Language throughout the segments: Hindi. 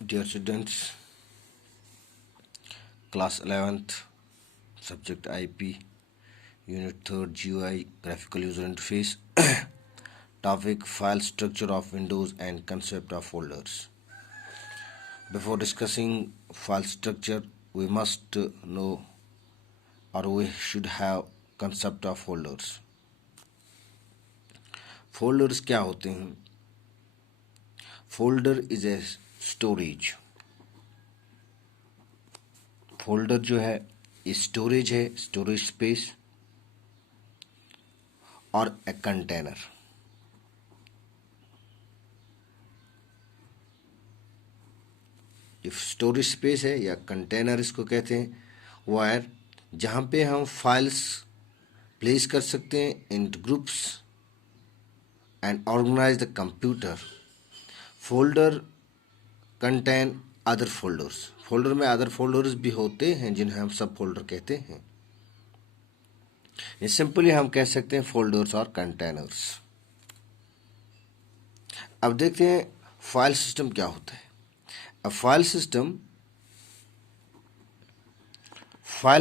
Dear students, class 11th, subject IP, unit 3rd GUI, graphical user interface, topic file structure of Windows and concept of folders. Before discussing file structure, we must know or we should have concept of folders. Folders क्या होते हैं? Folder is a storage. Folder जो है स्टोरेज है, स्टोरेज स्पेस और ए कंटेनर. जो स्टोरेज स्पेस है या कंटेनर इसको कहते हैं, वो है जहाँ पे हम फाइल्स प्लेस कर सकते हैं in groups and organize the computer. Folder contain other folders. Folder में अदर फोल्डर्स भी होते हैं जिन्हें हम सब फोल्डर कहते हैं. ये सिंपली हम कह सकते हैं फोल्डर्स और कंटेनर्स. अब देखते हैं फाइल सिस्टम क्या होता है. अब फाइल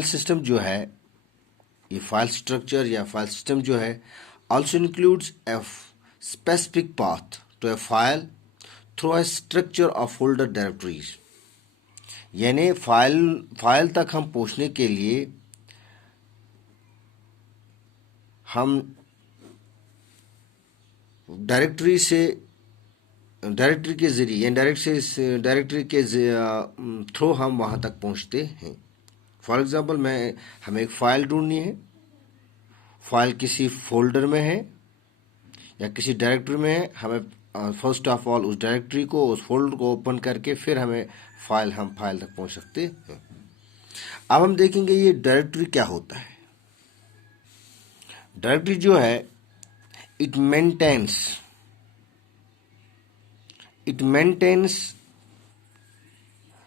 सिस्टम जो है, ये फाइल स्ट्रक्चर या फाइल सिस्टम जो है also includes a specific path to a file through a structure of folder directories. यानी फाइल तक हम पहुंचने के लिए हम डायरेक्टरी के जरिए या डायरेक्टरी के थ्रू हम वहां तक पहुंचते हैं. फॉर एग्जांपल, हमें एक फाइल ढूंढनी है. फाइल किसी फोल्डर में है या किसी डायरेक्टरी में है. हमें फर्स्ट ऑफ ऑल उस डायरेक्टरी को, उस फोल्डर को ओपन करके फिर हमें फाइल तक पहुंच सकते हैं. अब हम देखेंगे ये डायरेक्टरी क्या होता है. डायरेक्टरी जो है it maintains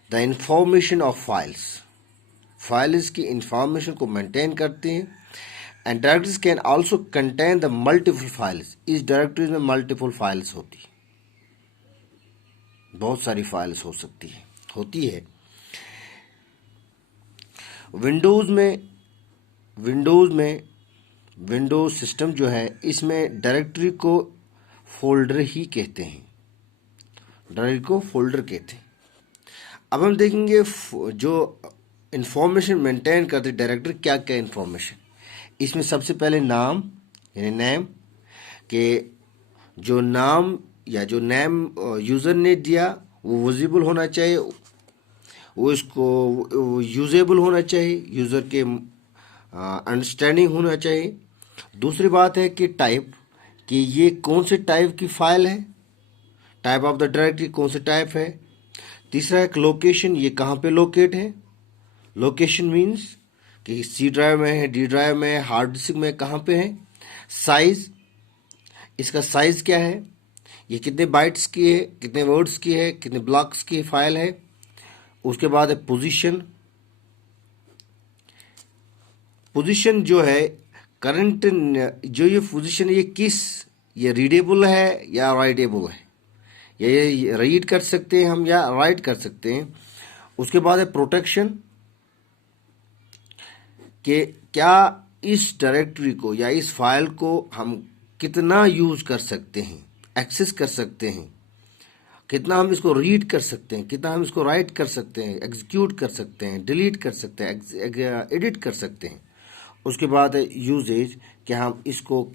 the information of files की इंफॉर्मेशन को मेंटेन करते हैं. And directories can also contain the multiple files. इस डायरेक्टरीज में मल्टीपल फाइल्स होती, बहुत सारी फाइल्स होती है. विंडोज सिस्टम जो है इसमें डायरेक्टरी को फोल्डर कहते हैं. अब हम देखेंगे जो इंफॉर्मेशन मेंटेन करते डायरेक्टरी, क्या क्या इंफॉर्मेशन. इसमें सबसे पहले नाम यानी नेम, के जो नाम या जो नेम यूज़र ने दिया वो विजिबल होना चाहिए, वो इसको यूजेबल होना चाहिए, यूज़र के अंडरस्टैंडिंग होना चाहिए. दूसरी बात है कि टाइप, कि ये कौन से टाइप की फाइल है, टाइप ऑफ द डायरेक्टरी कौन से टाइप है. तीसरा है लोकेशन, ये कहाँ पे लोकेट है. लोकेशन मीन्स कि सी ड्राइव में है, डी ड्राइव में है, हार्ड डिस्क में, कहाँ पे है. साइज, इसका साइज क्या है, ये कितने बाइट्स की है, कितने वर्ड्स की है, कितने ब्लॉक्स की फाइल है. उसके बाद है पोजीशन जो है करंट, जो ये पोजीशन ये रीडेबल है या राइटेबल है, ये रीड कर सकते हैं हम या राइट कर सकते हैं. उसके बाद है प्रोटेक्शन, कि क्या इस डायरेक्टरी को या इस फाइल को हम कितना यूज कर सकते हैं, एक्सेस कर सकते हैं, कितना हम इसको रीड कर सकते हैं, कितना हम इसको राइट कर सकते हैं, एग्जीक्यूट कर सकते हैं, डिलीट कर सकते हैं, एडिट कर सकते हैं. उसके बाद है यूजेज, कि हम इसको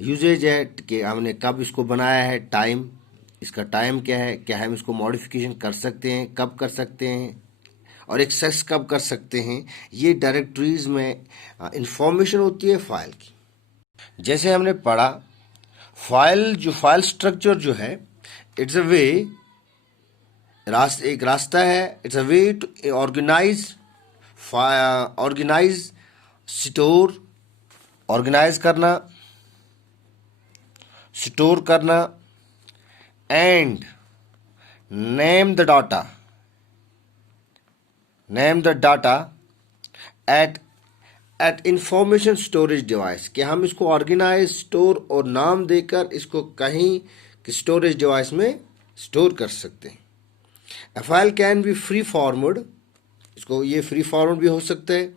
यूजेज है कि हमने कब इसको बनाया है, टाइम, इसका टाइम क्या है, क्या हम इसको मॉडिफिकेशन कर सकते हैं, कब कर सकते हैं, और एक्सेस कब कर सकते हैं. ये डायरेक्टरीज में इंफॉर्मेशन होती है फाइल की. जैसे हमने पढ़ा, फाइल स्ट्रक्चर जो है इट्स अ वे, एक रास्ता है, it's a way to organise, store, organise करना, स्टोर करना, and name the data at information storage device, कि हम इसको ऑर्गेनाइज, स्टोर और नाम देकर इसको कहीं स्टोरेज डिवाइस में स्टोर कर सकते हैं. A file can be free formed, इसको ये फ्री फॉर्मेट भी हो सकता है,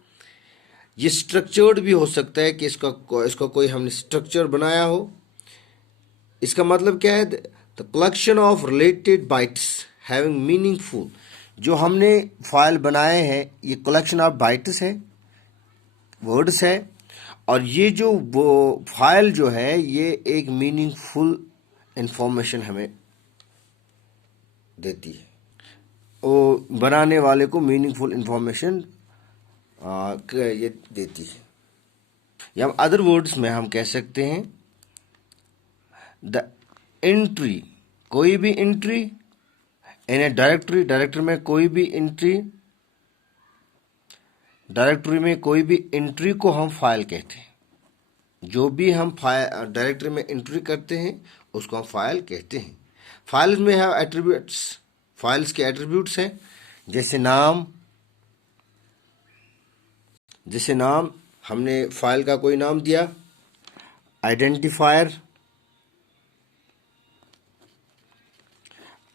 ये स्ट्रक्चर्ड भी हो सकता है कि इसका कोई हमने स्ट्रक्चर बनाया हो। इसका मतलब क्या है? The collection of related bytes having meaningful, जो हमने फाइल बनाए हैं ये कलेक्शन ऑफ बाइट्स है, वर्ड्स है, और ये जो वो फाइल जो है ये एक मीनिंगफुल इंफॉर्मेशन हमें देती है, वो बनाने वाले को मीनिंगफुल इंफॉर्मेशन ये देती है। या अदर वर्ड्स में हम कह सकते हैं द एंट्री, कोई भी entry in A directory, directory में कोई भी एंट्री, डायरेक्टरी में कोई भी एंट्री को हम फाइल कहते हैं। जो भी हम फाइल डायरेक्टरी में एंट्री करते हैं उसको हम फाइल कहते हैं। फाइल्स में है एट्रीब्यूट्स, फाइल्स के एट्रीब्यूट्स हैं जैसे नाम, जैसे नाम हमने फाइल का कोई नाम दिया, आइडेंटिफायर,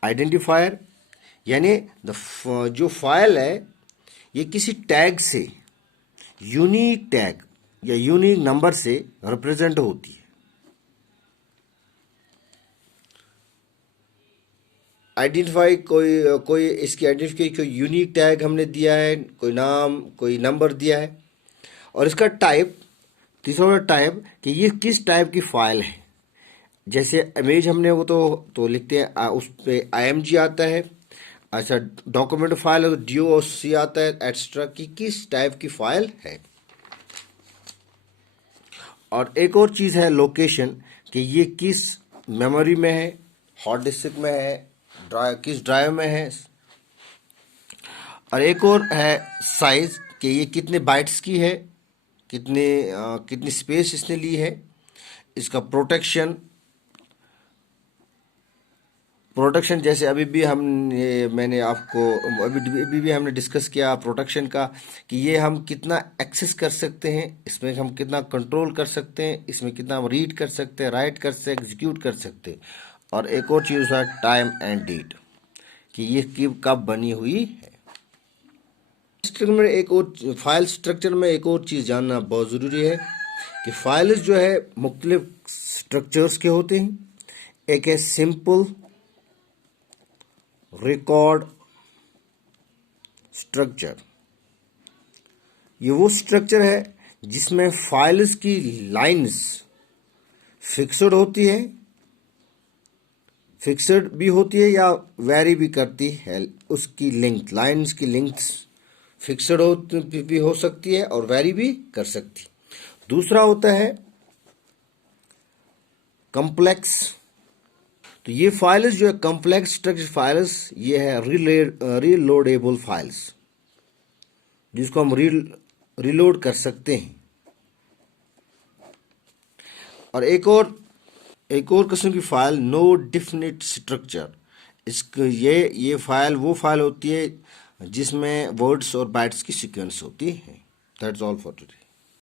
आइडेंटिफायर यानी जो फाइल है ये किसी टैग से, यूनिक टैग या यूनिक नंबर से रिप्रेजेंट होती है। आइडेंटिफाई कोई इसकी आइडेंटिफाई कोई यूनिक टैग हमने दिया है, कोई नाम कोई नंबर दिया है। और इसका टाइप, तीसरा टाइप कि ये किस टाइप की फाइल है। जैसे इमेज हमने वो तो लिखते हैं उस पर IMG आता है। अच्छा, डॉक्यूमेंट फाइल है तो DOC आता है, एक्स्ट्रा की किस टाइप की फाइल है। और एक और चीज़ है लोकेशन, कि ये किस मेमोरी में है, हार्ड डिस्क में है, किस ड्राइव में है। और एक और है साइज, कि ये कितने बाइट्स की है, कितनी स्पेस इसने ली है। इसका प्रोटेक्शन जैसे अभी भी मैंने आपको अभी भी हमने डिस्कस किया प्रोटेक्शन का, कि ये हम कितना एक्सेस कर सकते हैं, इसमें हम कितना कंट्रोल कर सकते हैं, इसमें कितना हम रीड कर सकते हैं, राइट कर सकते हैं, एग्जीक्यूट कर सकते हैं। और एक और चीज़ है टाइम एंड डेट, कि ये कब बनी हुई है। स्ट्रक्चर में एक और फाइल स्ट्रक्चर में एक और चीज़ जानना बहुत ज़रूरी है कि फाइल्स जो है मुख्तलिफ स्ट्रक्चर्स के होते हैं। एक है सिंपल रिकॉर्ड स्ट्रक्चर, ये वो स्ट्रक्चर है जिसमें फाइल्स की लाइंस फिक्स्ड होती है, फिक्स्ड भी होती है या वेरी भी करती है। उसकी लेंथ, लाइंस की लेंथ फिक्स्ड भी हो सकती है और वेरी भी कर सकती है। दूसरा होता है कॉम्प्लेक्स, तो ये फाइल्स जो है कॉम्प्लेक्स स्ट्रक्चर फाइल्स, ये है रीलोडेबल फाइल्स, जिसको हम रीलोड कर सकते हैं। और एक और किस्म की फाइल नो डेफिनिट स्ट्रक्चर, इसको ये फाइल वो फाइल होती है जिसमें वर्ड्स और बाइट्स की सीक्वेंस होती है। That's all for today.